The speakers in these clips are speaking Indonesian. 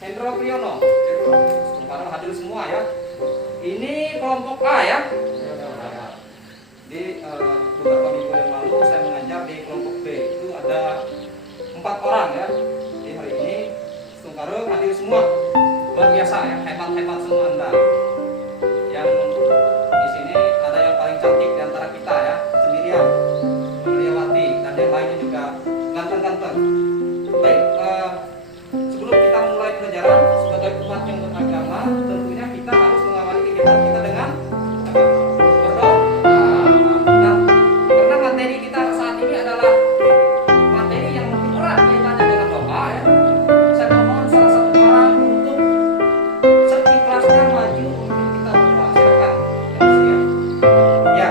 Hendro Priyono. Sekarang hadir semua ya. Ini kelompok A ya. Di beberapa minggu yang lalu saya mengajar di kelompok B, itu ada 4 orang ya. Di hari ini Sungkaro hadir semua. Luar biasa ya, hebat-hebat semua Anda. Yang di sini ada yang paling cantik di antara kita ya, sendirian, Mulyawati, dan yang lainnya juga ganteng-ganteng. Baik, sebelum kita mulai pelajaran sebagai umat yang beragama, tentunya kita harus mengawali kegiatan kita dengan berdoa. Nah, karena materi kita saat ini adalah materi yang lebih erat kaitannya dengan doa ya. Saya mohon salah satu orang untuk seikhlasnya maju untuk kita berdoa. Silakan. Ya.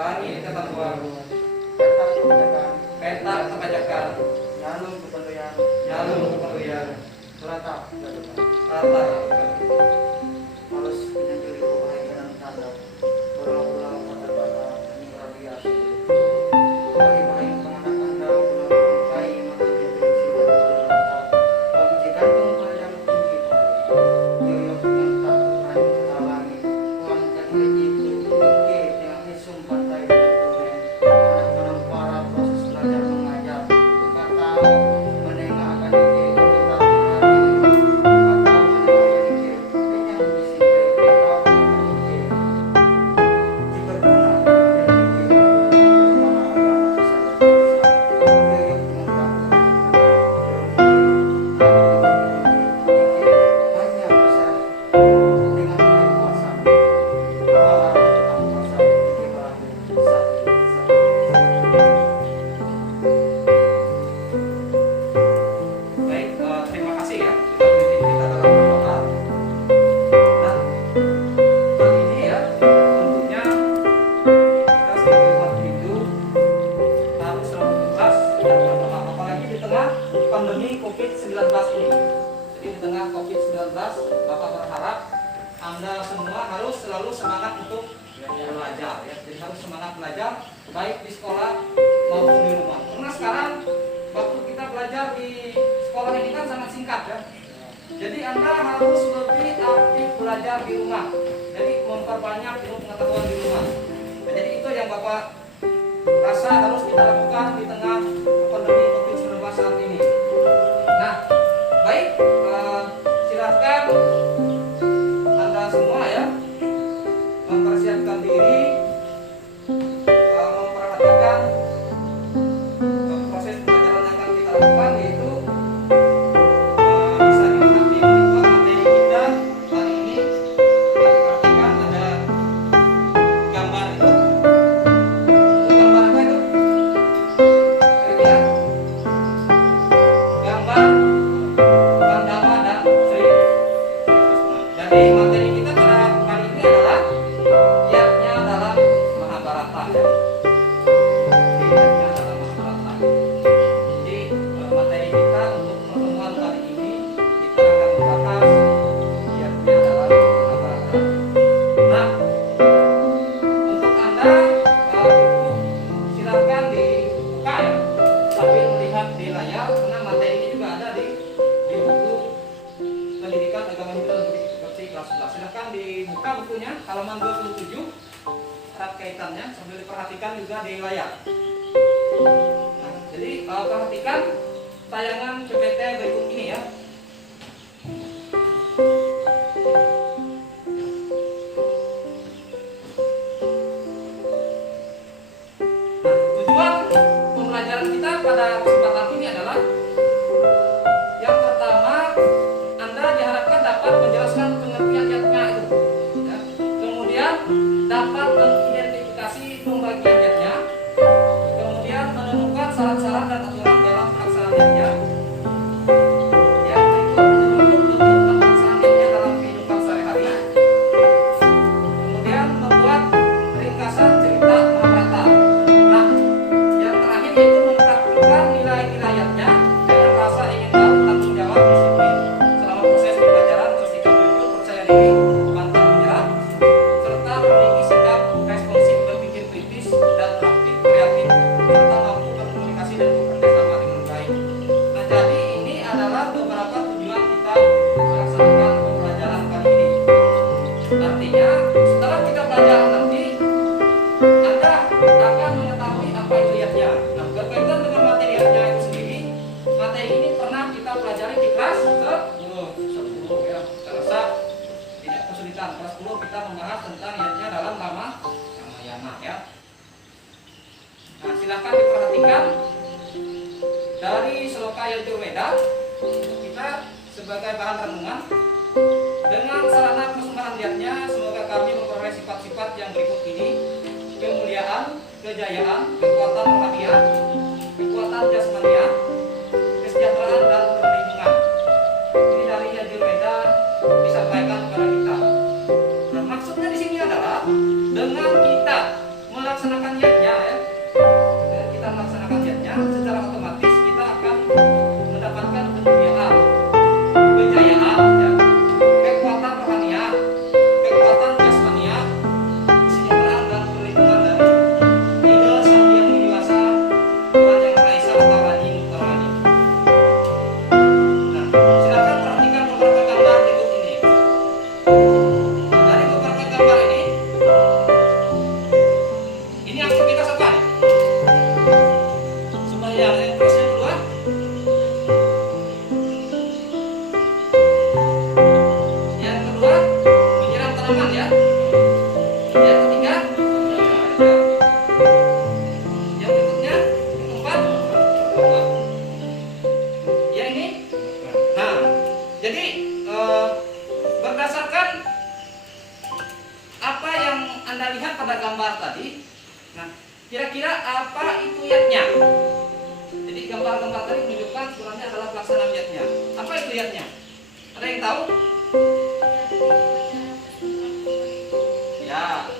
Langit ketentuan, peta kepajakan, nyalung kependuyan, rata, harus menyendiri kebahagiaan tanda berulang-ulang pada rabiat bagi baik penganak anda berulang-ulang baik maka definisi jantung pada yang tinggi yoyok dengan tak kita langit uang kaki itu tinggi dengan isum pantai dan tulen anak para proses belajar mengajar bukan tahu menengah akan dikir kita pandemi COVID-19 ini. Jadi di tengah COVID-19, Bapak berharap Anda semua harus selalu semangat untuk belajar ya. Jadi harus semangat belajar baik di sekolah maupun di rumah. Karena sekarang waktu kita belajar di sekolah ini kan sangat singkat ya. Jadi Anda harus lebih aktif belajar di rumah. Jadi memperbanyak ilmu pengetahuan di rumah. Nah, jadi itu yang Bapak rasa harus kita lakukan di tengah pandemi COVID-19 saat ini. Nah, baik, silakan Anda semua ya mempersiapkan diri, memperhatikan proses pelajaran yang akan kita lakukan, yaitu bisa dilihat di monitor materi kita hari ini. Perhatikan ada gambar itu. Itu gambar apa itu? Kira-kira? Gambar Pandava dan Sri Krishna. Jadi materi kita pada kali ini adalah kiatnya dalam Mahabharata ya. Kiatnya dalam Mahabharata. Jadi materi kita untuk pertemuan kali ini kita akan membahas kiatnya dalam Mahabharata. Nah, untuk Anda buku silakan dibuka ya sambil melihat di layar, karena materi ini juga ada di buku Pendidikan Agama Hindu dan Bersih kelas 11. Silakan dibuka bukunya halaman 27 erat kaitannya sambil diperhatikan juga di layar. Nah, jadi perhatikan tayangan PPT berikut ini ya. Nah, tujuan pembelajaran kita pada kesempatan ini adalah yang pertama, Anda diharapkan dapat menjelaskan pengertian ayatnya itu ya. Kemudian dapat mengidentifikasi pembagian ayatnya. silahkan diperhatikan dari Sloka Yajurveda kita sebagai bahan renungan. Dengan sarana persembahan niatnya, semoga kami memperoleh sifat-sifat yang berikut ini: kemuliaan, kejayaan, kekuatan rohaniah, kekuatan jasmaniah, kesejahteraan dan perlindungan. Ini dari Yajurveda disampaikan kepada kita. Nah, maksudnya di sini adalah dengan kita melaksanakan niatnya, ya, dengan kita melaksanakan niatnya, secara otomatis kita akan mendapatkan kemuliaan, kejayaan, ya, kekuatan rohaniah, kekuatan jasmaniah, kesejahteraan dan perlindungan dari Ida Sang Hyang Widi Wasa, Tuhan Yang Maha Esa Tawani Mutarani. Nah, silakan perhatikan beberapa gambar berikut ini. Dari beberapa gambar ini aktivitas apa nih? Sembahyang. Yang terus yang kedua, menyiram tanaman, ya. Yang ketiga, belajar. Yang berikutnya, yang keempat, ya ini. Nah, jadi berdasarkan apa yang Anda lihat pada gambar tadi, nah, kira-kira apa itu yatnya? Jadi gambar-gambar tadi menunjukkan sebenarnya adalah pelaksanaan yatnya. Apa itu yatnya? Ada yang tahu? Ya,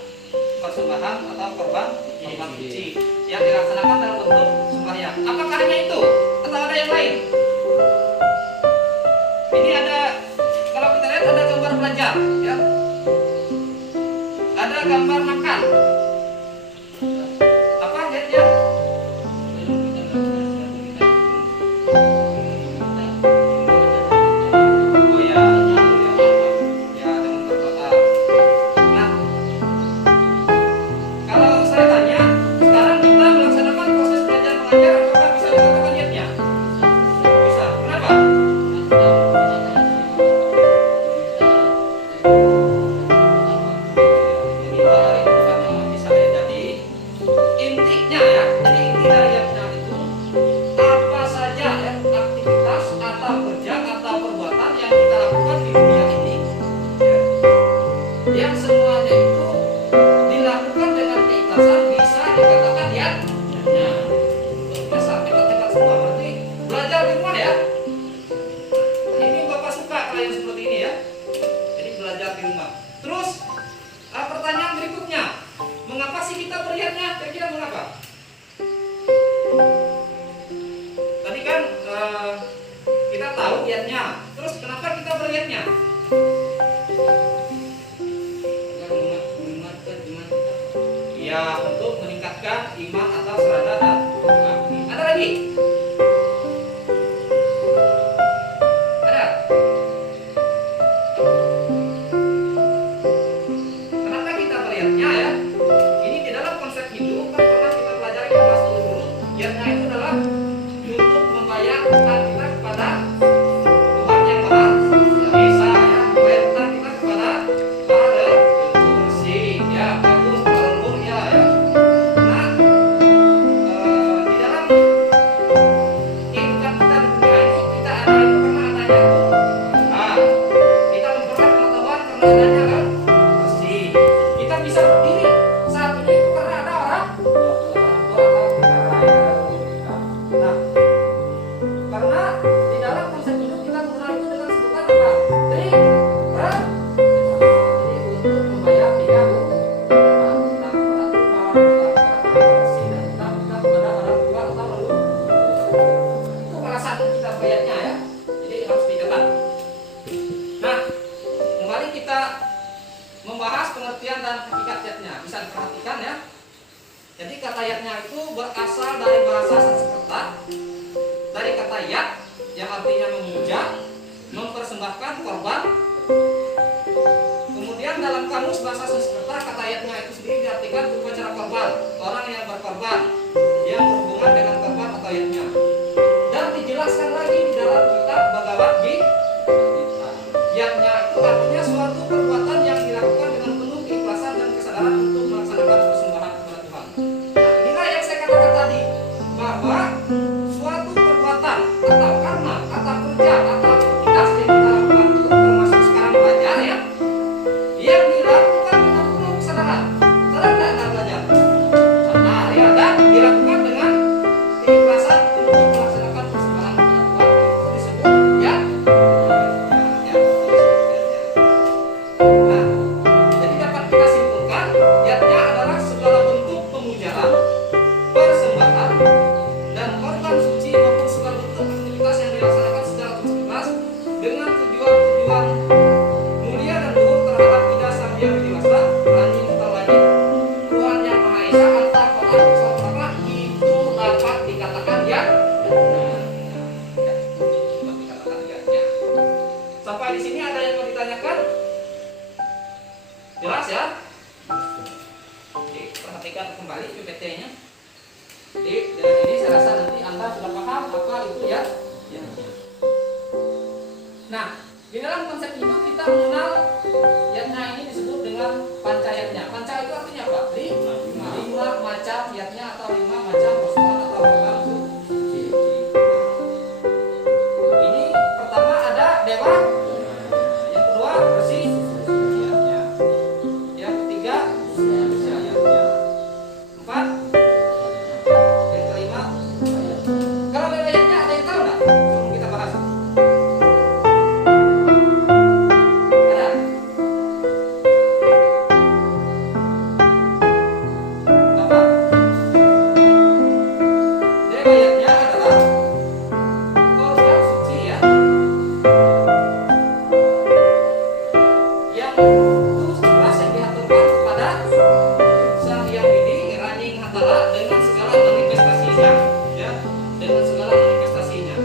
persembahan atau korban suci yang dilaksanakan dalam bentuk sembahyang. Apakah hanya itu atau ada yang lain? Ini ada, kalau kita lihat ada gambar belajar, ya. Ada gambar makan. Apa yatnya? Oh ya, ya dengan berdoa. Nah, kalau saya tanya, sekarang kita melaksanakan proses belajar mengajar, apakah bisa dilakukan niatnya? Bisa. Kenapa? Meminta dari Tuhan Yang Maha Esa, ya. Jadi intinya, ya, jadi inti dari niatnya itu apa saja, ya, aktivitas atau kerja atau perbuatan yang kita lakukan di dunia ini, ya, yang semuanya itu dilakukan dengan keikhlasan, bisa dikatakan niatnya. Biasa hebat-hebat semua, berarti belajar di rumah, ya. Nah, ini Bapak suka kalau yang seperti ini, ya. Jadi belajar di rumah. Terus pertanyaan berikutnya, mengapa sih kita beriatnya? Kira-kira mengapa? Tadi kan kita tahu niatnya. Terus kenapa kita beriatnya? Ya, untuk meningkatkan iman atau serada dan bakti. Ada lagi? Ada? Kenapa kita beriatnya, ya? Ini di dalam konsep Hindu kan pernah kita pelajari di kelas dulu. Niatnya itu adalah untuk membayar hutang kita kepada Tuhan Yang Maha Esa, ya. Membayar hutang kita kepada Maha Bersih, ya. Bagus, lembur, ya, ya. Nah, di dalam kehidupan kita di dunia ini, kita ada itu karena adanya Tuhan. Kita memperoleh pengetahuan karena adanya kan bersih. Kita bisa berdiri saat ini itu karena ada orang tua kita. Nah, karena di dalam konsep hidup kita mengenal itu dengan sebutan apa? Jadi untuk membayar tiga hutang kepada Tuhan, hutang kepada bersih, dan hutang kita kepada orang tua atau leluhur. Itu alasan kita bayarnya, ya. Jadi harus dicatat. Nah, kembali kita membahas pengertian dan hakikat yatnya. Bisa diperhatikan, ya. Jadi kata yatnya itu berasal dari bahasa Sanskerta, dari kata yat yang artinya memuja, mempersembahkan korban. Kemudian dalam kamus bahasa Sanskerta, kata yatnya itu sendiri diartikan upacara korban, orang yang berkorban, yang berhubungan dengan korban atau yatnya. Dan dijelaskan lagi di dalam kitab Bhagavad Gita. Yatnya itu artinya suatu perbuatan yang dilakukan dengan penuh keikhlasan dan kesadaran untuk melaksanakan persembahan kepada Tuhan. Nah, inilah yang saya katakan tadi. konsep itu kita mengenal yatnya ini disebut dengan pancayatnya. Panca itu artinya apa? Lima macam yatnya atau lima macam persoalan atau korban suci. Ini pertama ada dewa, yang kedua bersih yatnya, yang ketiga yatnya, empat, yang kelima. Kalau dewa yatnya ada yang tahu nggak? Sebelum kita bahas. Ada? Apa? Riwayatnya adalah korban suci ya, yang tulus ikhlas yang diaturkan kepada Sang Hyang Widi Raning Hatala dengan segala manifestasinya, ya, dengan segala manifestasinya.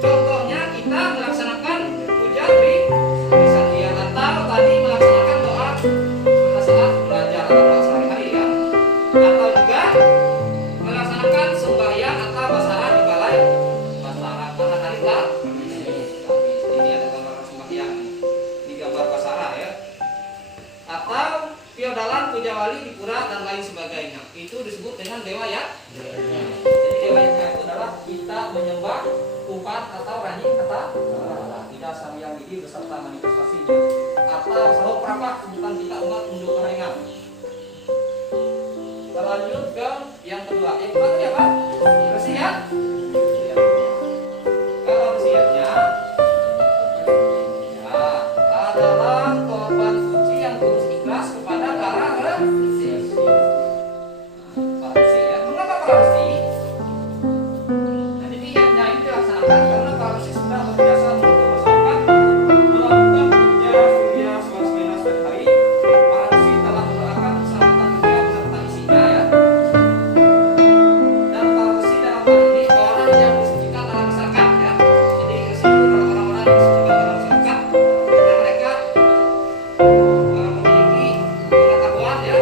Contohnya kita melaksanakan puja di Sang Hyang atau tadi melaksanakan doa pada saat belajar atau doa sehari-hari ya, atau juga melaksanakan sembahyang atau basarah di balai basarah pada hari Kamis. Ini ada gambar sembahyang di gambar basarah ya, atau piodalan puja wali di pura dan lain sebagainya. Itu disebut dengan dewa ya. Jadi dewa yatnya itu adalah kita menyembah upat atau ranjing kata tidak Sang Hyang Widi beserta manifestasinya, atau sahur prapat sebutan kita umat unjuk kerengan. Lanjut ke yang kedua. Yang kedua tadi apa? Bersihat. Kalau bersihatnya ya, adalah korban suci yang tulus ikhlas kepada para resi. Para resi ya. Mengapa para resi? Jadi niatnya ini dilaksanakan karena para resi sudah berjasa untuk masyarakat melakukan puja surya swastika setiap hari. Para resi telah mendoakan keselamatan dunia beserta isinya ya. Dan para resi dalam hal ini orang yang disucikan dalam masyarakat ya. Jadi resi itu adalah orang-orang yang disucikan dalam masyarakat dan mereka memiliki pengetahuan ya,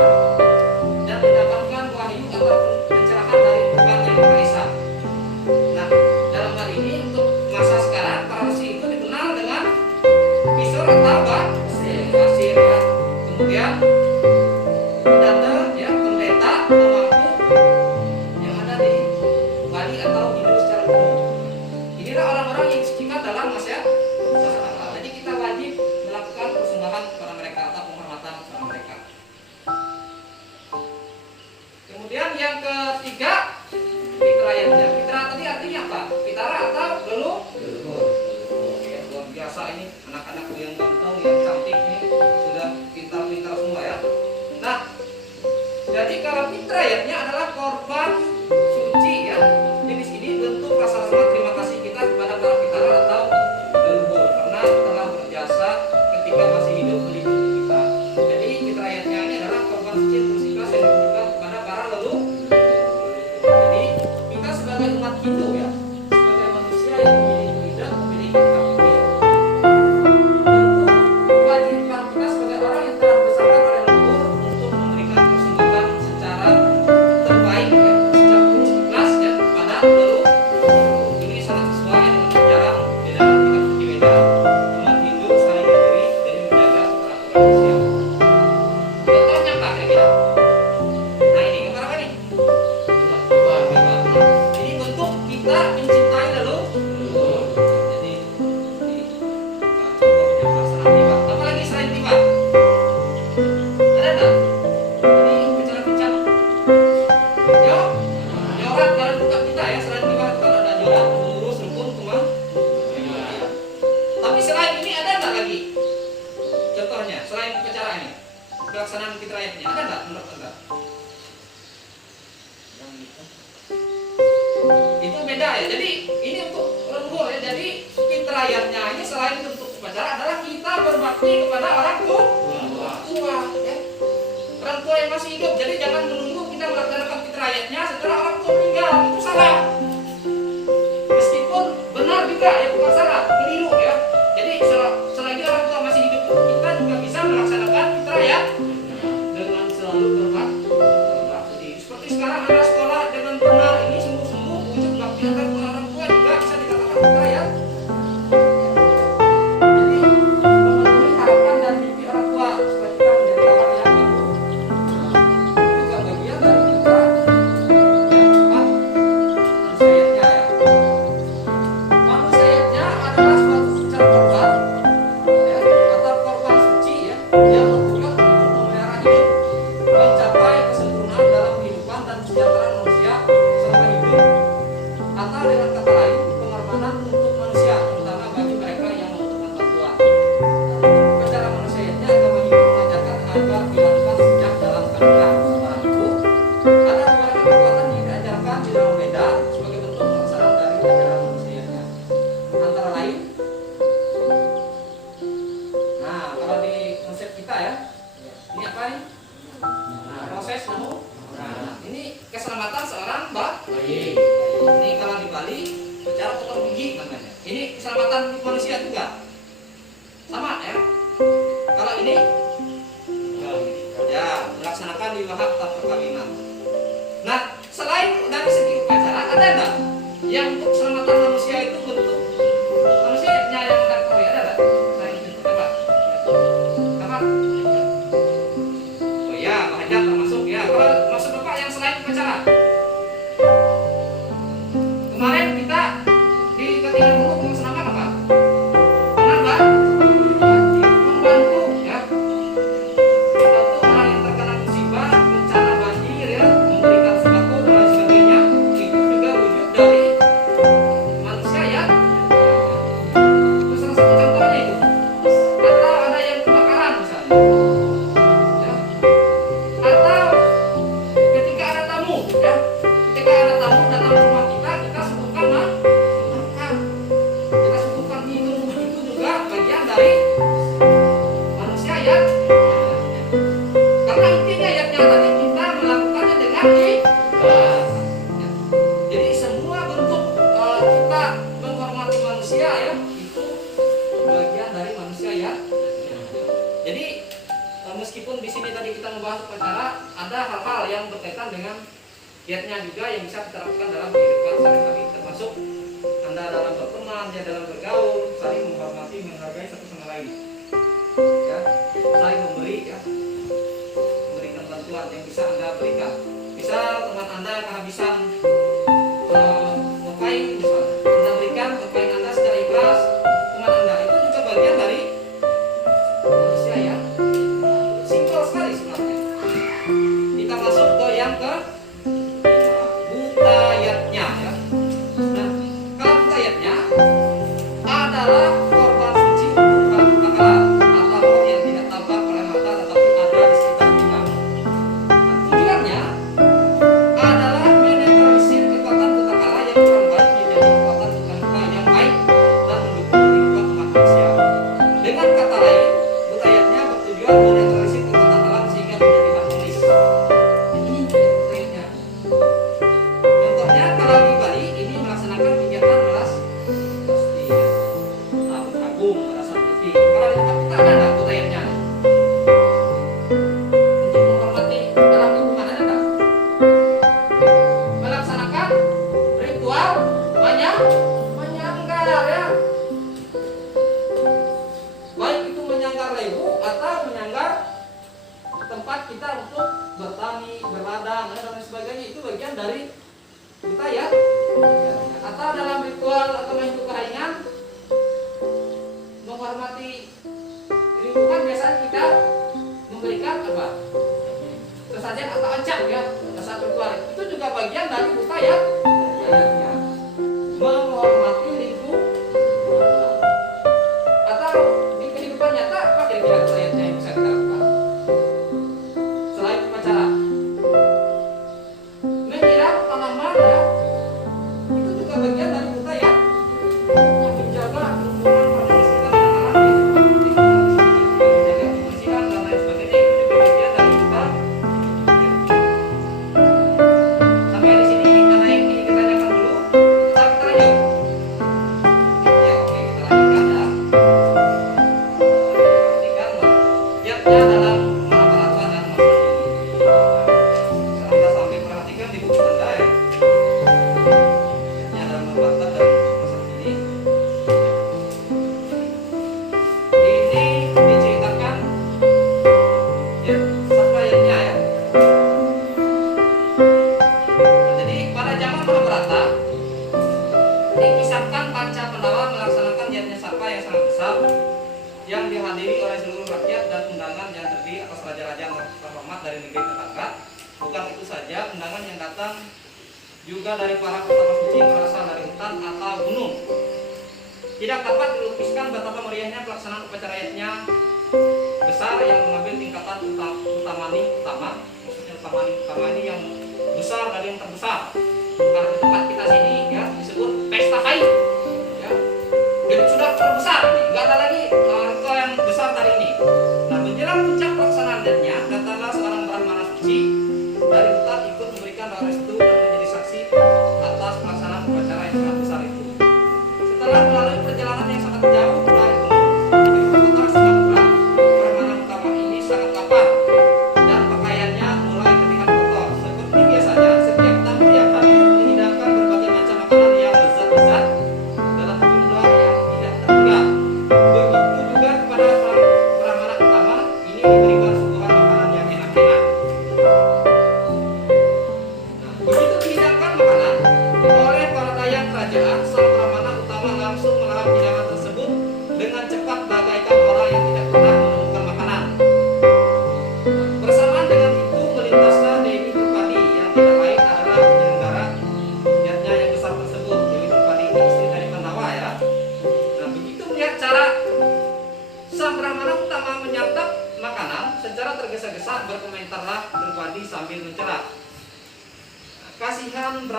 dan mendapatkan wahyu atau pencerahan dari Tuhan yang Maha Esa. Nah, dalam hal ini untuk masa sekarang para resi itu dikenal dengan visor atau basir ya. Kemudian pendeta ya, pendeta pemangku yang ada di Bali atau Hindu secara umum. Inilah orang-orang yang disucikan dalam masyarakat. Jadi kita wajib melakukan persembahan kepada mereka atau penghormatan kepada mereka. Kemudian yang ketiga, fitrayatnya. Fitra tadi artinya apa? Fitara atau leluhur. Ya, luar biasa ini anak-anakku yang ganteng, yang cantik ini sudah pintar-pintar semua ya. Nah, jadi kalau fitrayatnya adalah korban suci ya. Jadi di sini bentuk rasa hormat terima kasih kita kepada para fitara atau leluhur karena telah berjasa ketika masih hidup melindungi kita. Jadi fitrayatnya ini adalah korban suci yang tulus ikhlas yang ditujukan kepada para leluhur. Jadi kita sebagai umat Hindu ya, sebagai manusia yang memiliki lidah, memiliki hak pilih, tentu kewajiban kita sebagai orang yang telah dibesarkan oleh leluhur untuk memberikan persembahan secara terbaik ya, secara tulus ikhlas ya kepada leluhur. Ini sangat sesuai dengan ajaran di dalam kitab suci Weda. Umat Hindu saling memberi demi menjaga keteraturan sosial. Contohnya apa kira-kira? Nah ini gambar apa nih? Jadi bentuk kita mencintai leluhur. Jadi contohnya pelaksanaan tiba. Apa lagi selain tiba? Ada nggak? Ini bicara-bicara. Jorat dalam buka kita ya, selain tiba itu kan ada jorat, lurus, rukun, kumang. Tapi selain ini ada nggak lagi? Contohnya selain upacara ini, pelaksanaan fitrayatnya ada nggak? Menurut Anda? Itu beda ya. Jadi ini untuk leluhur ya. Jadi fitrayatnya ini selain untuk upacara adalah kita berbakti kepada orang tua ya. Orang tua yang masih hidup. Jadi jangan menunggu kita melaksanakan fitrayatnya setelah orang tua meninggal. Itu salah. Meskipun benar juga ya, bukan salah, keliru ya. Jadi selagi orang tua masih hidup kita juga bisa melaksanakan fitrayat dengan selalu berbakti. Seperti sekarang anak sekolah dengan benar ini sungguh-sungguh wujud bakti antar orang tua juga bisa dikatakan fitrayat. Jadi tinggi namanya. Ini keselamatan manusia juga. Sama ya. Kalau ini ya melaksanakan wibaha atau perkawinan. Nah, selain dari segi upacara ada enggak yang untuk keselamatan manusia itu bentuk manusia yang mengetahui ada enggak? Selain bentuk apa? Apa? Oh ya, hajat termasuk ya. Kalau maksud Bapak yang selain upacara. Kemarin kita di ketinggian hulu melaksanakan apa? Benar Pak? Membantu ya. Membantu orang yang terkena musibah, bencana banjir ya, memberikan sembako dan lain sebagainya. Itu juga wujud dari manusia ya. Itu salah satu contohnya itu. Atau ada yang kebakaran misalnya. Ya. Atau ketika ada tamu ya. Ketika ada tamu datang ke rumah kita sebutkan makan. Kita sebutkan minum, itu juga bagian dari manusia ya. Karena intinya ayatnya tadi kita melakukannya dengan ikhlas. Ya. Jadi semua bentuk kita menghormati manusia ya itu bagian dari manusia ya. Jadi meskipun di sini tadi kita membahas upacara, ada hal-hal yang berkaitan dengan kiatnya juga yang bisa kita lakukan dalam kehidupan sehari-hari, termasuk Anda dalam berteman, dia dalam bergaul, saling menghormati, menghargai satu sama lain. Ya, saling memberi ya, memberikan bantuan yang bisa Anda berikan. Bisa teman Anda kehabisan ngapain misalnya, Anda berikan ngapain Anda secara ikhlas, teman Anda itu juga bagian dari manusia ya. Simpel sekali sebenarnya. Kita masuk ke yang ke butayatnya ya. Nah, kalau butayatnya adalah korban suci bukan kekalahan atau roh yang tidak tampak oleh mata tetapi ada di sekitar kita. Nah, tujuannya adalah menetralisir kekuatan putakala yang kurang baik menjadi kekuatan putakala yang baik dan mendukung kehidupan umat manusia. Dengan kata lain, butayatnya bertujuan menetralisir kekuatan alam sehingga menjadi harmonis. Ini butayatnya. Contohnya kalau di Bali ini melaksanakan kegiatan melas pasti ya. Tabung agung pada saat itu. Kalau di tempat kita ada nggak butayatnya? Untuk menghormati dalam lingkungan ada nggak? Melaksanakan ritual menyanggar ya. Baik itu menyanggar lewu atau menyanggar tempat kita untuk bertani, berladang dan lain sebagainya, itu bagian dari butayat. Atau dalam ritual atau menghitung keharingan menghormati lingkungan, biasanya kita memberikan apa? Sesajen atau ancak ya pada saat ritual. Itu juga bagian dari butayat. Ya. Menghormati lingkungan. Atau di kehidupan nyata apa kira-kira butayatnya yang bisa kita lakukan? Selain upacara, menyiram tanaman ya, itu juga bagian dari butayat. Menjaga lingkungan, membersihkan alam, menjaga kebersihan dan lain sebagainya, itu juga bagian dari butayat. Sampai di sini karena ini kita tanyakan dulu, kita lanjut. Ya oke, kita lanjutkan ya. Perhatikan kiatnya dalam Mahabharata dan masa kini. Anda sampai perhatikan di buku Anda ya. Kiatnya dalam Mahabharata dan masa kini. Ini diceritakan ya sapayanya ya. Jadi pada zaman Mahabharata dikisahkan Panca Pandawa melaksanakan yatnya sapa yang sangat besar yang dihadiri oleh seluruh rakyat dan undangan yang terdiri atas raja-raja yang terhormat dari negeri tetangga. Bukan itu saja, undangan yang datang juga dari para petapa suci yang berasal dari hutan atau gunung. Tidak dapat dilukiskan betapa meriahnya pelaksanaan upacara yatnya besar yang mengambil tingkatan utama ini yang besar dari yang terbesar. Karena di tempat kita sini ya disebut pesta haid ya. Jadi sudah terbesar ini, nggak ada lagi ritual yang besar dari ini. Nah, menjelang puncak pelaksanaan yatnya, datanglah seorang brahmana suci dari hutan ikut memberikan restu dan menjadi saksi atas pelaksanaan upacara yang sangat besar itu.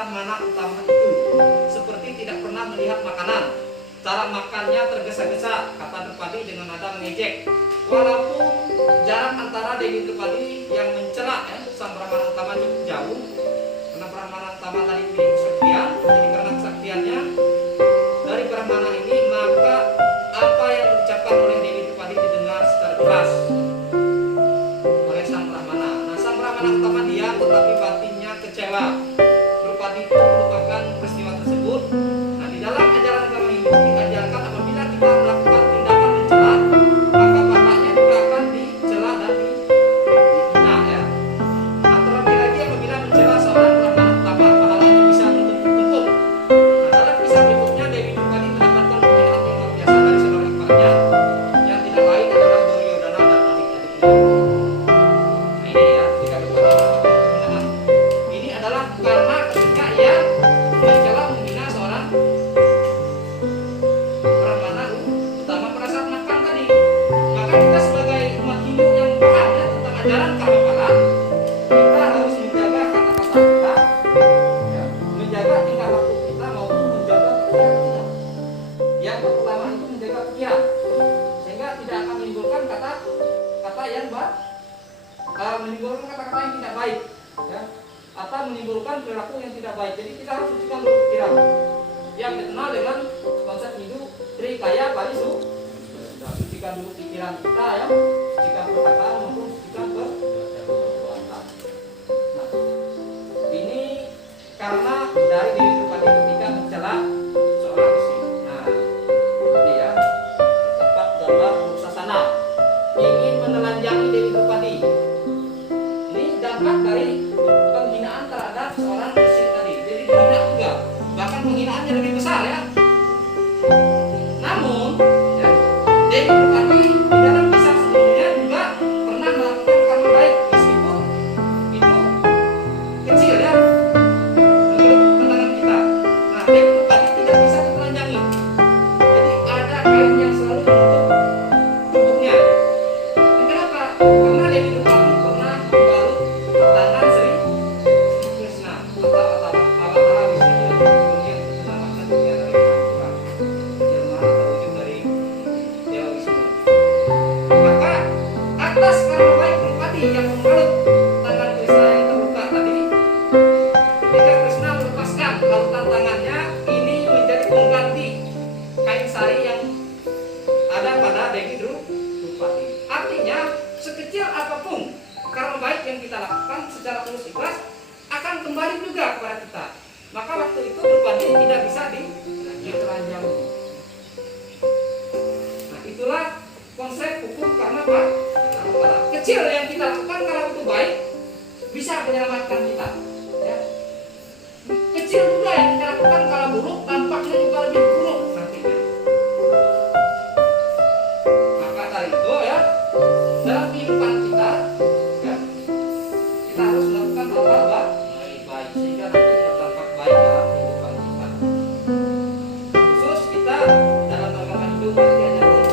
brahmana utama itu seperti tidak pernah melihat makanan. Cara makannya tergesa-gesa, kata Drupadi dengan nada mengejek. Walaupun jarak antara Dewi Drupadi yang mencela sang brahmana utama cukup jauh, karena brahmana utama tadi milik kesaktian, jadi karena kesaktiannya dari brahmana ini, maka apa yang diucapkan oleh Dewi Drupadi didengar secara jelas oleh sang brahmana. Nah, sang brahmana utama diam tetapi batinnya kecewa. Drupadi itu melupakan peristiwa tersebut. Nah, di dalam ajaran agama Hindu diajarkan apabila kita melakukan tindakan mencela, maka pahalanya juga akan dicela dan dihina ya. Nah, terlebih lagi apabila mencela seorang brahmana utama, pahalanya bisa bertumpuk-tumpuk. Nah, dalam kisah berikutnya Dewi Drupadi mendapatkan penghinaan yang luar biasa dari saudara iparnya yang tidak lain adalah Duryodhana dan adik-adiknya. Nah, ini ya, ketika Drupadi mendapatkan penghinaan, ini adalah karena ketika ia mencela menghina seorang brahmana utama pada saat makan tadi. Maka kita sebagai umat Hindu yang paham ya tentang ajaran karma pala, kita harus menjaga kata-kata kita, ya, menjaga tingkah laku kita maupun menjaga pikiran kita. Yang pertama itu menjaga pikiran, sehingga tidak akan menimbulkan kata-kata yang menimbulkan kata-kata yang tidak baik, ya, atau menimbulkan perilaku yang tidak baik. Jadi kita harus sucikan dulu pikiran, yang dikenal dengan konsep Hindu Trikaya Parisu. Sucikan dulu pikiran kita ya, sucikan perkataan maupun sucikan perbuatan. Nah, ini karena dari Dewi Drupadi ketika mencela seorang isi. Nah, ini ya, tepat gambar Dursasana ingin menelanjangi Dewi Drupadi. Ini dampak dari penghinaan terhadap seorang isi tadi. Jadi dihina juga, bahkan penghinaannya lebih besar ya. Namun, ya, Dewi Drupadi di dalam kisah sebelumnya juga pernah melakukan karma baik meskipun itu kecil ya menurut pandangan kita. Nah, Dewi Drupadi tidak bisa ditelanjangi. Jadi ada kain yang selalu menutup tubuhnya. Dan kenapa? Karena Dewi Drupadi pernah membalut tangan Sri Krishna atau Awatara Wisnu yang kemudian menyelamatkan dunia dari kehancuran. Jelmaan atau wujud dari Dewa Wisnu. Maka atas karma baik Drupadi yang membalut tangan Krishna yang terluka tadi, ketika Krishna melepaskan balutan tangannya, ini menjadi pengganti kain sari yang ada pada Dewi Drupadi. Artinya sekecil apapun karma baik yang kita lakukan secara tulus ikhlas akan kembali juga kepada kita. Maka waktu itu Drupadi tidak bisa ditelanjangi. Nah, itulah konsep hukum karma pak. Kecil yang kita lakukan kalau itu baik bisa menyelamatkan kita. Ya. Kecil juga yang kita lakukan kalau buruk dampaknya juga lebih buruk nantinya. Maka dari itu ya, dalam kehidupan kita ya, kita harus melakukan hal-hal baik sehingga nanti berdampak baik dalam kehidupan kita. Khusus kita dalam agama Hindu diajarkan ya.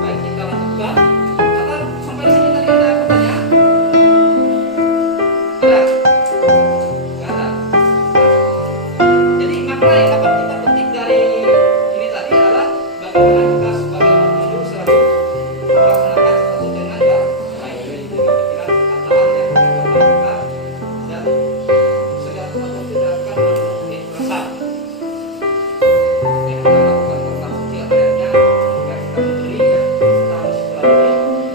Baik, kita lanjutkan. Atau sampai di sini tadi ada pertanyaan? Ada? Nggak ada. Jadi makna yang dapat kita petik dari ini tadi adalah bagaimana kita sebagai umat Hindu selalu melaksanakan sesuatu dengan baik, dengan pikiran, perkataan, dan perbuatan kita, dan segala sesuatu dilakukan dengan penuh ikhlasan. Kita melakukan perbuatan suci akhirnya jika kita memberi ya, kita harus melalui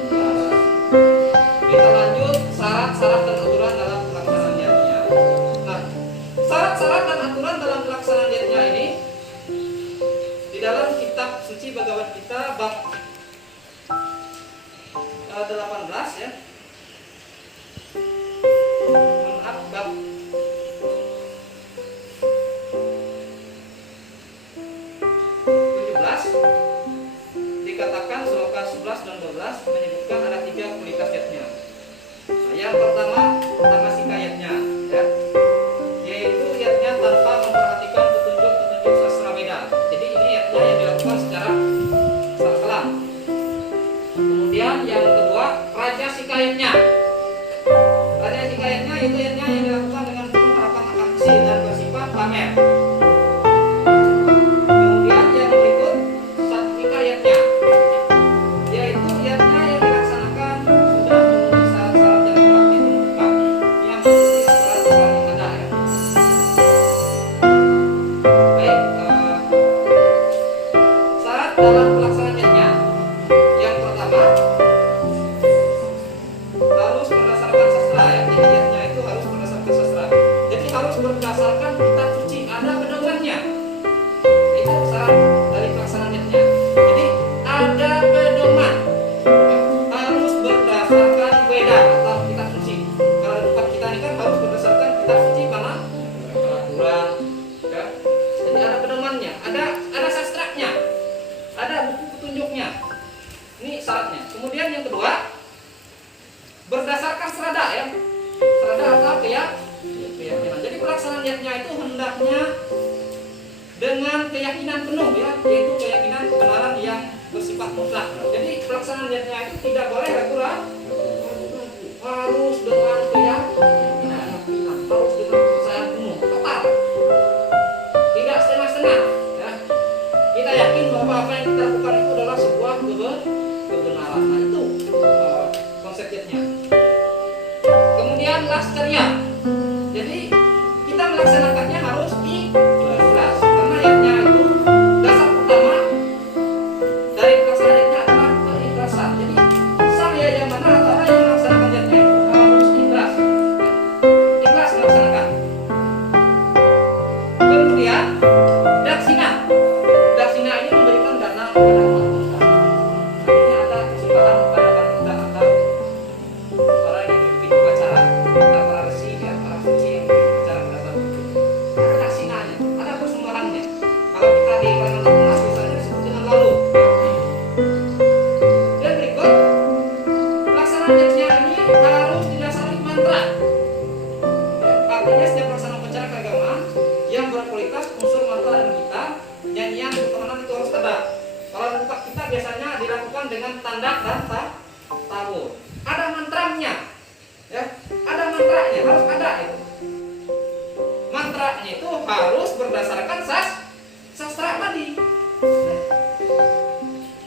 balas. Kita lanjut syarat-syarat dan aturan dalam pelaksanaan niatnya. Nah, syarat-syarat dan aturan dalam pelaksanaan niatnya ini di dalam kitab suci Bhagavad Gita bab 18 ya. Maaf, bab 17 dikatakan sloka 11 dan 12 menyebutkan ada 3 kualitas yatnya. Nah, yang pertama tamasikayatnya ya, yaitu yatnya tanpa memperhatikan petunjuk-petunjuk sastra Veda. Jadi ini yatnya yang dilakukan secara sakalam. Kemudian yang kedua raja sikayatnya, ya. Jadi niatnya itu harus berdasarkan sastra. Jadi harus berdasarkan kitab suci, ada pedomannya. Itu syarat dari pelaksanaan niatnya. Jadi ada pedoman, ya, harus berdasarkan Weda atau kitab suci. Kalau di tempat kita ini kan harus berdasarkan kitab suci karena peraturan, ya. Jadi ada pedomannya, ada sastranya, ada buku petunjuknya. Ini syaratnya. Kemudian yang kedua, berdasarkan serada ya. Serada atau keyakinan. Jadi pelaksanaan niatnya itu hendaknya dengan keyakinan penuh ya, yaitu keyakinan kebenaran yang bersifat mutlak. Jadi pelaksanaan niatnya itu tidak boleh ragu-ragu, harus dengan keyakinan, harus dengan kepercayaan penuh, total. Tidak setengah-setengah ya. Kita yakin bahwa apa yang kita lakukan itu adalah sebuah kebenaran. Nah, itu konsepnya. Kemudian laskaria. Jadi kita melaksanakannya harus ikhlas. Karena niatnya itu dasar utama dari pelaksanaan niatnya adalah keikhlasan. Jadi saya yang mana antara yang melaksanakan niatnya itu harus ikhlas. Ikhlas melaksanakan. Kemudian daksina. Daksina ini memberikan dana kepada umat kita. Ini ada kesusahan pada wanita atau orang yang memimpin upacara, para resi ya, para suci yang memimpin upacara pada saat itu. Ada daksinanya, ada persembahannya. Kalau kita di Kalimantan Tengah biasanya disebut dengan lalu. Dan berikut pelaksanaan niatnya ini harus didasari mantra. Ya, artinya setiap pelaksanaan upacara keagamaan yang berkualitas unsur mantra dan kita nyanyian pertemanan itu harus ada. Kalau di tempat kita biasanya dilakukan dengan tanda dan tabur. Ada mantranya, ya, ada mantranya, harus ada itu. Mantranya itu harus berdasarkan sastra tadi,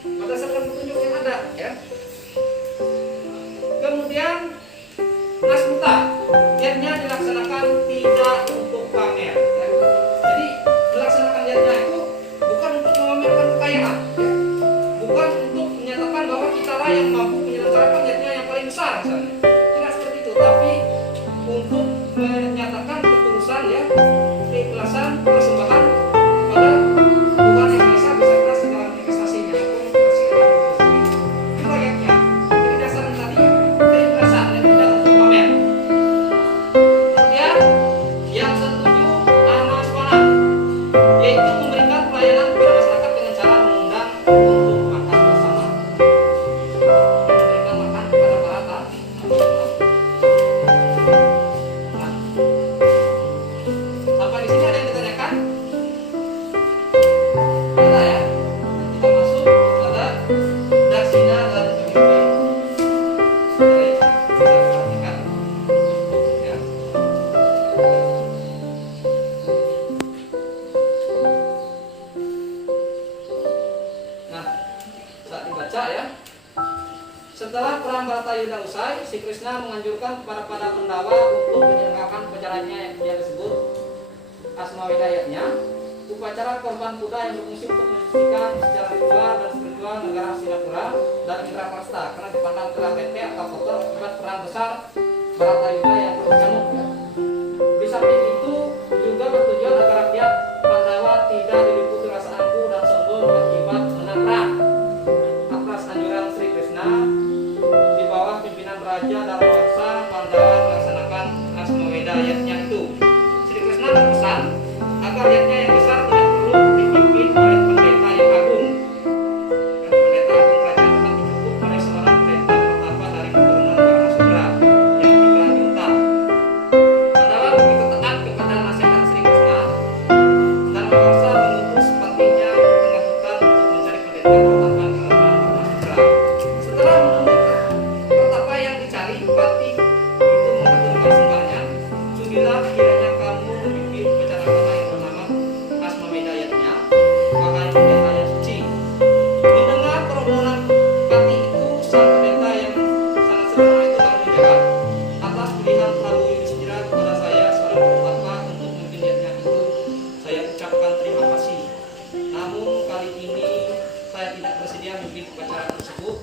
berdasarkan petunjuk yang ada, ya. Kemudian nasmuta, niatnya dilaksanakan tidak untuk pamer. Ya. Jadi melaksanakan niatnya itu bukan untuk memamerkan kekayaan, ya. Bukan untuk menyatakan bahwa kita lah yang mampu menyelenggarakan niatnya yang paling besar misalnya. Tidak seperti itu, tapi untuk menyatakan ketulusan ya, keikhlasan, persembahan kepada Tuhan yang Maha Esa beserta segala manifestasinya. Itu ayatnya. Jadi dasarnya tadi keikhlasan dan tidak untuk pamer. Kemudian yang ketujuh anaswana, yaitu memberikan pelayanan kepada masyarakat dengan cara mengundang untuk makan bersama. Memberikan makan kepada para tamu. Nah, apa di sini ada yang ditanyakan? Ada ya? Kita masuk pada daksina dan pemimpin. Jadi kita perhatikan. Ya. Nah, saat dibaca ya. Setelah perang Baratayuda usai, si Krishna menganjurkan kepada para Pandawa untuk menyelenggarakan upacaranya yang disebut Asmawedayatnya, upacara korban kuda yang berfungsi untuk mensucikan secara ritual dan spiritual negara Hastinapura dan Indraprastha karena dipandang telah bete atau kotor akibat perang besar Baratayuda yang berkecamuk. Ya. Di samping itu juga bertujuan agar rakyat Pandawa tidak diliputi rasa angkuh dan sombong akibat menang perang. Atas anjuran Sri Krishna, di bawah pimpinan Raja Darawaksa, Pandawa melaksanakan Asmawedayatnya itu. Sri Krishna berpesan agar yatnya yang besar tidak perlu dipimpin oleh pendeta yang agung. Dan pendeta agung kerajaan tetapi cukup oleh seorang pendeta pertapa dari keturunan Varnasudra yang tinggal di Uttar. Pandawa begitu taat kepada nasihat Sri Krishna dan Darawaksa mengutus patinya ke tengah hutan untuk mencari pendeta pertapa di Varnasudra. Setelah menemukan pertapa yang dicari, pati itu mengaturkan sembahnya. Sudilah kiranya kamu memimpin upacara agama yang bernama Asmawedayatnya, wahai pendeta yang suci. Mendengar permohonan pati itu, sang pendeta yang sangat sederhana itu lalu menjawab, atas pilihan Prabu Yudhistira kepada saya seorang pertapa untuk memimpin niatnya itu, saya ucapkan terima kasih. Namun kali ini saya tidak bersedia memimpin upacara tersebut.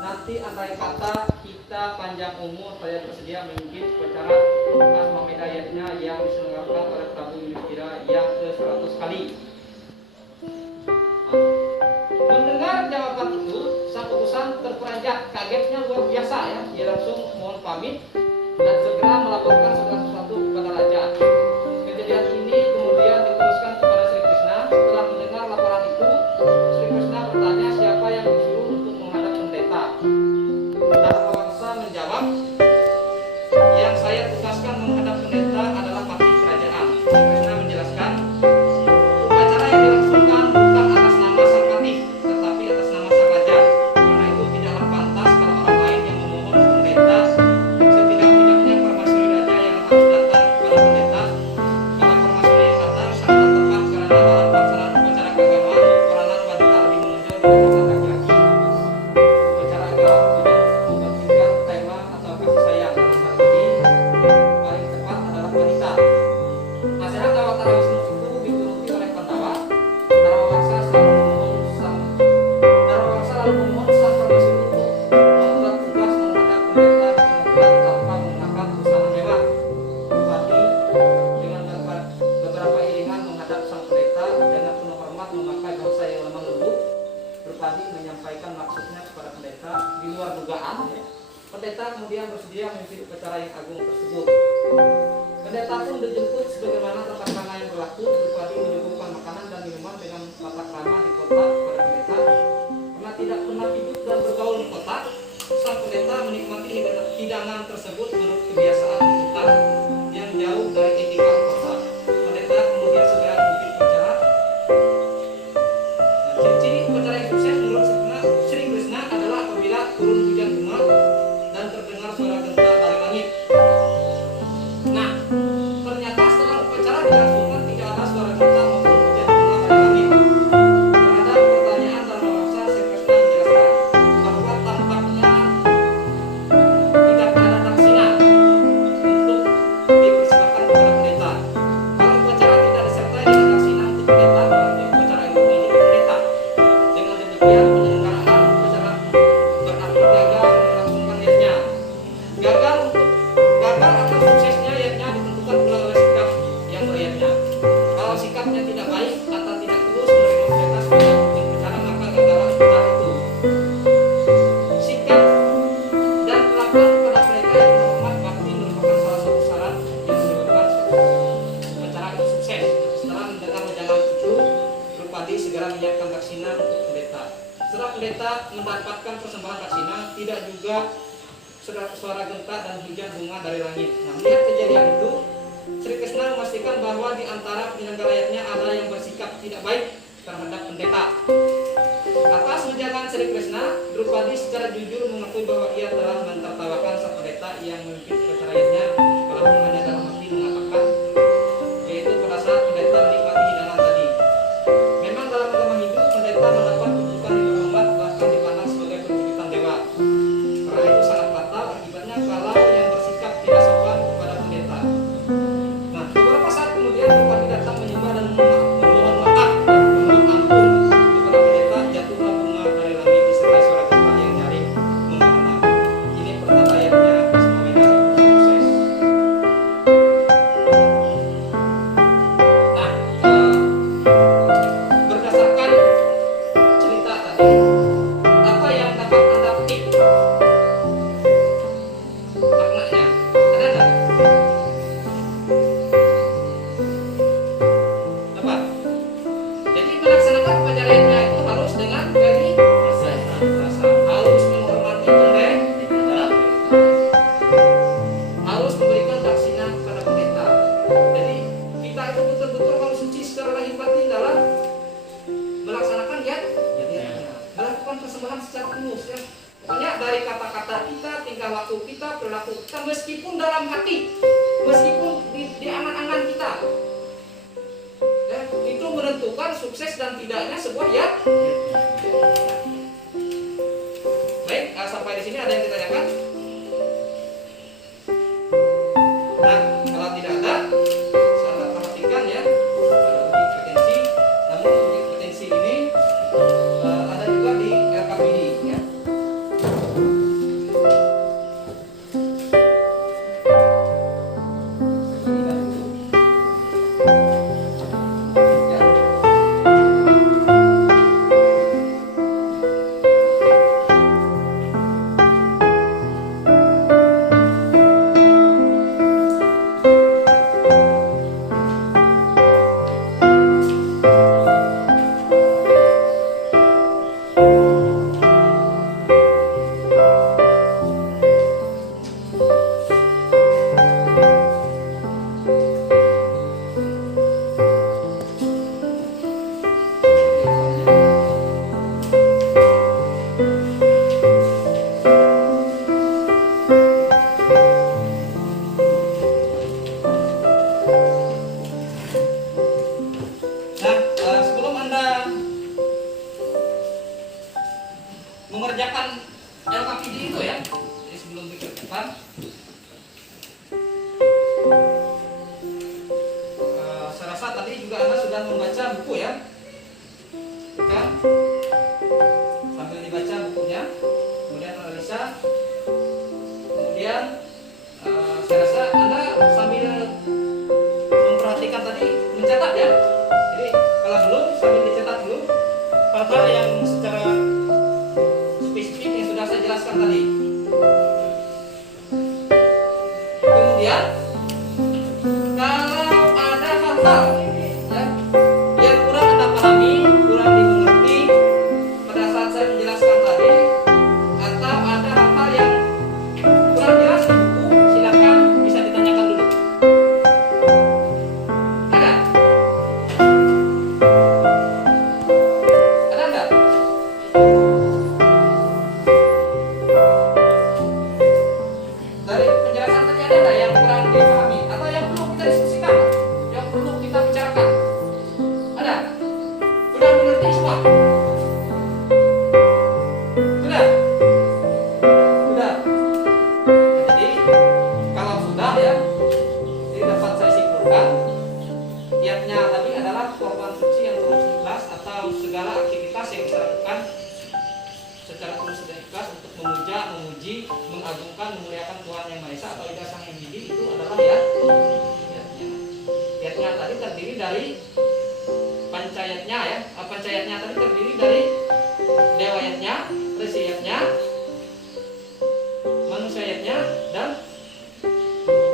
Nanti andai kata kita panjang umur, saya bersedia memimpin upacara Asma Medayatnya yang diselenggarakan oleh Prabu Yudhistira yang ke-100 kali. Mendengar jawaban itu, sang utusan terperanjat, kagetnya luar biasa ya. Dia langsung mohon pamit dan segera melaporkan segala sesuatu kepada raja. Kejadian ini kemudian diteruskan kepada Sri Krishna. Setelah mendengar laporan itu, Sri Krishna bertanya siapa yang disuruh untuk menghadap pendeta. Dharmawangsa menjawab, yang saya tugaskan menghadap pendeta adalah patih kerajaan. Sri Krishna menjelaskan, upacara yang dilangsungkan bukan atas nama sang patih, tetapi atas nama sang raja. Karena itu tidaklah pantas kalau orang lain yang memohon pendeta. Setidak-tidaknya permaisuri raja yang harus datang kepada pendeta. Kalau permaisuri yang datang sangat tepat karena dalam pelaksanaan upacara keagamaan, peranan wanita lebih menonjol dibandingkan laki-laki. Upacara agama tujuan untuk membangkitkan tema atau kasih sayang. Dalam hal ini paling tepat adalah wanita. Nasihat Awatara Wisnu itu dituruti oleh Pandawa. Dharmawangsa lalu memohon sang permaisuri untuk membuat tugas menghadap pendeta di kerajaan tanpa menggunakan busana mewah. Bupati dengan beberapa iringan menghadap sang pendeta dengan penuh hormat memakai bahasa yang lemah lembut. Bupati menyampaikan maksudnya kepada pendeta di luar dugaan. Ya. Pendeta kemudian bersedia memimpin upacara yang agung tersebut. Pendeta pun dijemput sebagaimana tata krama yang berlaku. Bupati menyuguhkan makanan dan minuman dengan tata krama di kota kepada pendeta. Karena tidak pernah hidup dan bergaul di kota, sang pendeta menikmati hidangan tersebut menurut kebiasaan di hutan yang jauh dari etika kota. Pendeta kemudian segera memimpin upacara. Nah, ciri-ciri upacara yang sukses menurut Sri Krishna adalah apabila turun hujan bunga dan terdengar suara genta dari langit. Nah, ternyata setelah upacara dilangsungkan tidak ada suara genta maupun hujan bunga dari langit. Terhadap pertanyaan Dharmawangsa, Sri Krishna menjelaskan bahwa tampaknya tidak ada daksina untuk dipersembahkan kepada pendeta. Kalau upacara tidak disertai dengan daksina untuk pendeta, berarti upacara itu milik pendeta. Dengan demikian penyelenggaraan upacara berarti gagal melangsungkan niatnya. Gagal atau suksesnya niatnya ditentukan pula oleh sikap yang beriatnya. Kalau sikapnya tidak baik atau tidak tulus menerima pendeta sebagai pemimpin upacara, maka gagalan upacara itu. Sikap dan perlakuan kepada pendeta yang terhormat bakti merupakan salah satu syarat yang menyebabkan upacara itu sukses. Setelah mendengar wejangan itu, Drupadi segera menyiapkan daksina untuk pendeta. Setelah pendeta mendapatkan persembahan daksina, tidak juga suara genta dan hujan bunga dari langit. Nah, melihat kejadian itu, Sri Krishna memastikan bahwa di antara penyelenggara ada yang bersikap tidak baik terhadap pendeta. Atas wejangan Sri Krishna, Drupadi secara jujur mengakui bahwa ia telah mentertawakan sang pendeta yang memimpin upacara rakyatnya, walaupun hanya dalam hati mengatakan, yaitu pada saat pendeta menikmati hidangan tadi. Memang dalam agama Hindu, pendeta mendapat kedudukan yang terhormat bahkan dipandang sebagai perwujudan dewa. Karena itu sangat fatal akibatnya kalau yang bersikap tidak sopan kepada pendeta. Nah, beberapa saat kemudian Drupadi datang menyembah dan memohon maaf dan memohon ampun kepada pendeta. Jatuhlah bunga dari langit disertai suara genta yang nyaring memahana. Ini pertanda ayatnya Asma Medayat sukses. Nah, berdasarkan cerita tadi, apa yang dapat Anda petik maknanya? Ada nggak? Apa? Jadi melaksanakan upacaranya itu harus dengan dari rasa, harus menghormati pendeta, harus memberikan daksina kepada pendeta. Jadi kita itu betul-betul harus suci secara lahir batin dalam melaksanakan melakukan persembahan secara tulus ya. Pokoknya dari kata-kata kita, tingkah laku kita, perilaku kita, meskipun dalam hati, meskipun di angan-angan kita, ya, itu menentukan sukses dan tidaknya sebuah ya. Baik, sampai di sini ada yang ditanyakan? Nah, kalau tidak ada, saya perhatikan ya, ada uji kompetensi. Namun uji kompetensi ini ada juga di RKPD ya. Nah, sebelum Anda mengerjakan LKPD itu ya, jadi sebelum dikerjakan, saya rasa tadi juga Anda sudah membaca buku ya, kan? Sambil dibaca bukunya, kemudian analisa, kemudian saya rasa Anda sambil memperhatikan tadi mencatat ya. Jadi kalau belum sambil dicatat dulu hal-hal yang secara spesifik yang sudah saya jelaskan tadi. Kemudian kalau ada hal-hal ya, yang kurang Anda pahami, kurang dimengerti pada saat saya menjelaskan tadi, atau ada hal-hal yang kurang jelas di buku, silakan bisa ditanyakan dulu. Ada? Ada enggak? Dari penjelasan tadi ada enggak yang kurang dipahami atau yang perlu kita diskusikan, yang perlu kita bicarakan? Ada? Sudah mengerti semua? Sudah? Sudah? Nah, jadi kalau sudah ya, jadi dapat saya simpulkan, niatnya tadi adalah korban suci yang terus ikhlas atau segala aktivitas yang kita lakukan secara tulus dan ikhlas untuk memuja, memuji, mengagungkan, memuliakan Tuhan Yang Maha Esa atau Ida Sang Hyang Widi, itu adalah ya niatnya. Niatnya tadi terdiri dari pancayatnya ya, pancayatnya tadi terdiri dari dewayatnya, resiyatnya, manusiayatnya, dan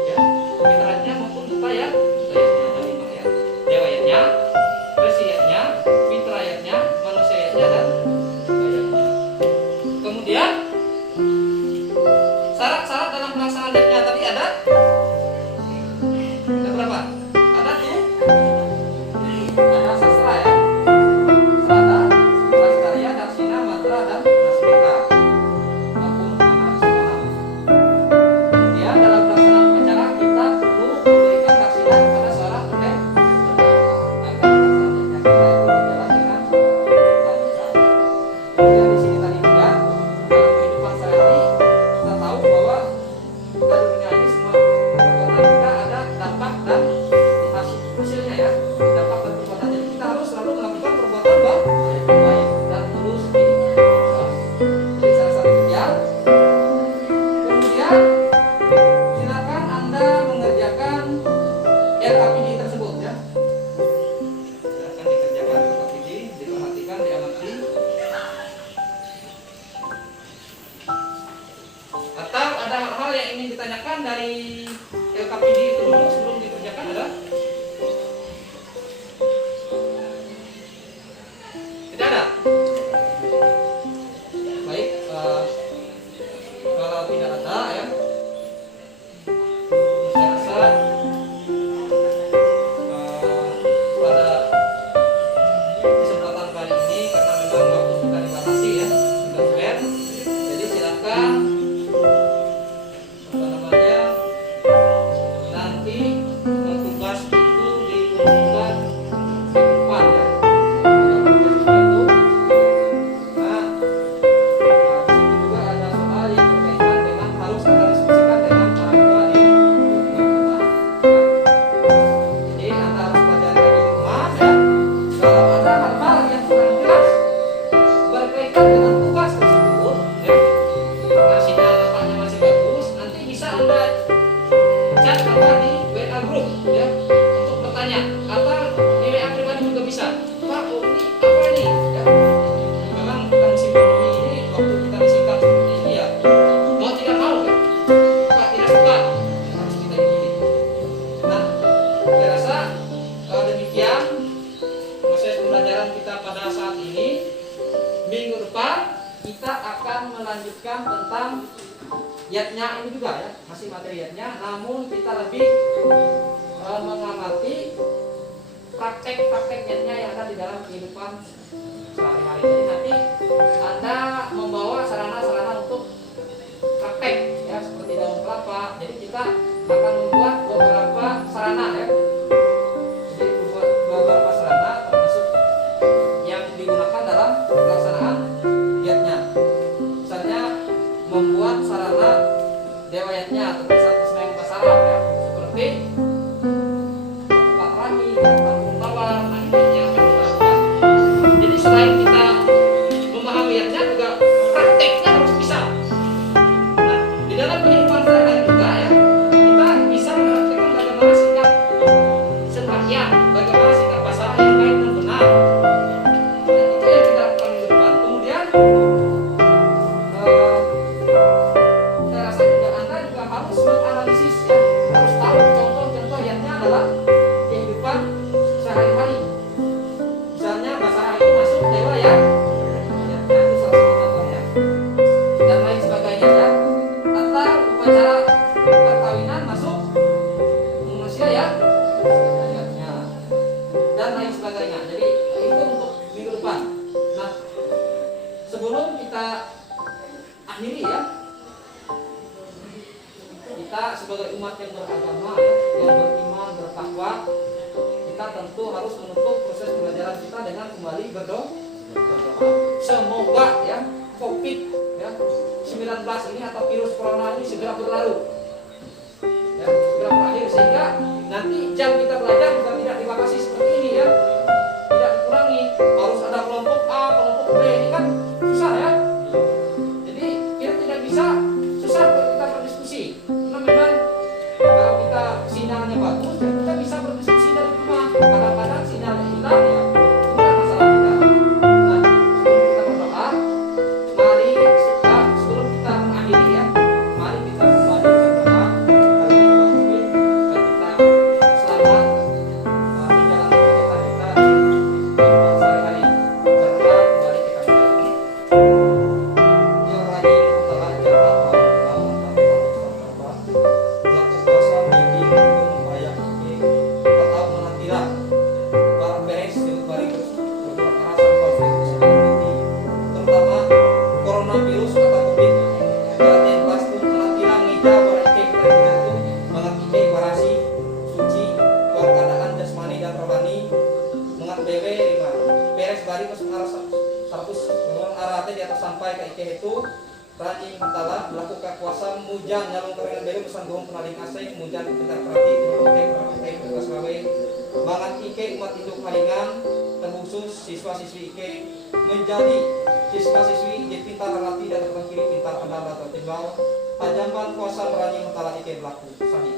ya fitrahnya maupun utayat. Utayatnya ada 5 ya. Dewayatnya, resiyatnya, fitrayatnya, manusiayatnya, dan utayatnya. Kemudian syarat-syarat dalam pelaksanaan niatnya tadi ada berapa? Ada tuh. Ada sastra ya. Serada, Prastakarya, Daksina, Matra, dan Nasmita maupun Manasana. Kemudian dalam pelaksanaan upacara kita perlu memberikan daksina kepada seorang pendek agar pelaksanaan kita itu berjalan dengan lancar. Kemudian di sini tadi juga dalam kehidupan sehari-hari kita tahu bahwa kita di dunia ini semua perbuatan kita ada dampak dan hasilnya ya, dampak dan perbuatan. Jadi kita harus selalu melakukan perbuatan baik dan tulus ikhlas. Jadi salah satu kerja. Kemudian silakan Anda mengerjakan LKPD tersebut ya. Silakan dikerjakan LKPD, diperhatikan, diamati. Atau ada hal-hal yang ingin ditanyakan dari LKPD itu dulu sebelum dikerjakan, ada? Tidak ada? Baik, kalau tidak ada ya, saya rasa pada kesempatan kali ini karena memang waktu kita dibatasi ya, sudah fair. Jadi silakan apa namanya, nanti tugas itu diumumkan di depan ya. Kalau melanjutkan tentang yatnya ini juga ya. masih materialnya, namun kita lebih mengamati praktek-prakteknya yang ada di dalam kehidupan sehari-hari. Jadi nanti Anda membawa sarana-sarana untuk praktek ya, seperti daun kelapa. Jadi kita akan membuat beberapa sarana ya. Jadi membuat beberapa sarana termasuk yang digunakan dalam pelaksanaan giatnya. Misalnya membuat sarana dewayatnya atau satu semeng pasarap ya, seperti tempat rami, kampung tawar, nah ini yang akan kita lakukan. Jadi selain kita memahaminya juga prakteknya harus bisa. Nah, di dalam kehidupan sehari-hari juga ya, kita bisa mempraktekkan bagaimana sikap sembahyang, bagaimana sikap pasrah yang baik dan benar. Nah, itu yang kita lakukan di depan. Kemudian saya rasa juga Anda juga harus menganalisis ya, harus tahu contoh-contoh yang adalah kehidupan sehari-hari. Misalnya basarah itu masuk dewa ya, itu salah satu contohnya, dan lain sebagainya ya. Atau upacara perkawinan masuk manusia ya, ayatnya, dan lain sebagainya. Jadi itu untuk minggu depan. Nah, sebelum kita akhiri ya, kita sebagai umat yang beragama ya, yang beriman, bertakwa, kita tentu harus menutup proses pembelajaran kita dengan kembali berdoa. Semoga ya COVID ya 19 ini atau virus corona ini segera berlalu, ya, segera berakhir, sehingga nanti jam kita belajar juga tidak dibatasi seperti ini ya, tidak dikurangi harus ada kelompok A, kelompok B, ini kan susah ya. Jadi kita tidak bisa, susah kalau kita berdiskusi, karena memang kalau kita sinyalnya bagus ya kita bisa berdiskusi dari rumah. Kadang-kadang sinyalnya hilang ya, itu kan masalah kita. Nah, sebelum kita berdoa, mari sebelum kita mengakhiri ya, mari kita kembali berdoa. Kali ini COVID dan kita selamat menjalani kegiatan kita di kehidupan sehari-hari. Berdoa kembali kita mulai. Ya Rahim, telah jatah lawan berlaku kuasa mimpi membayang atau menantilah para beres bari berbuat kerasan konflik disability, terutama coronavirus atau COVID. Perhatian pasti menantilah ngeja para ike kita itu mengat ike barasi suci keadaan jasmani dan rohani mengat bewe lima beres bari masuk arah 100 ngomong arahnya di atas sampai ke ike itu Rani Mentala melakukan kuasa mujan nyalung keringan belu pesan gong penaling asing mujan pintar perhati ike tugas kawe mangan ike umat induk halingan terkhusus siswa-siswi ike menjadi siswa-siswi jadi pintar relati dan terbang kiri pintar andal atau timbal tajamkan kuasa Rani Mentala ike berlaku sahih.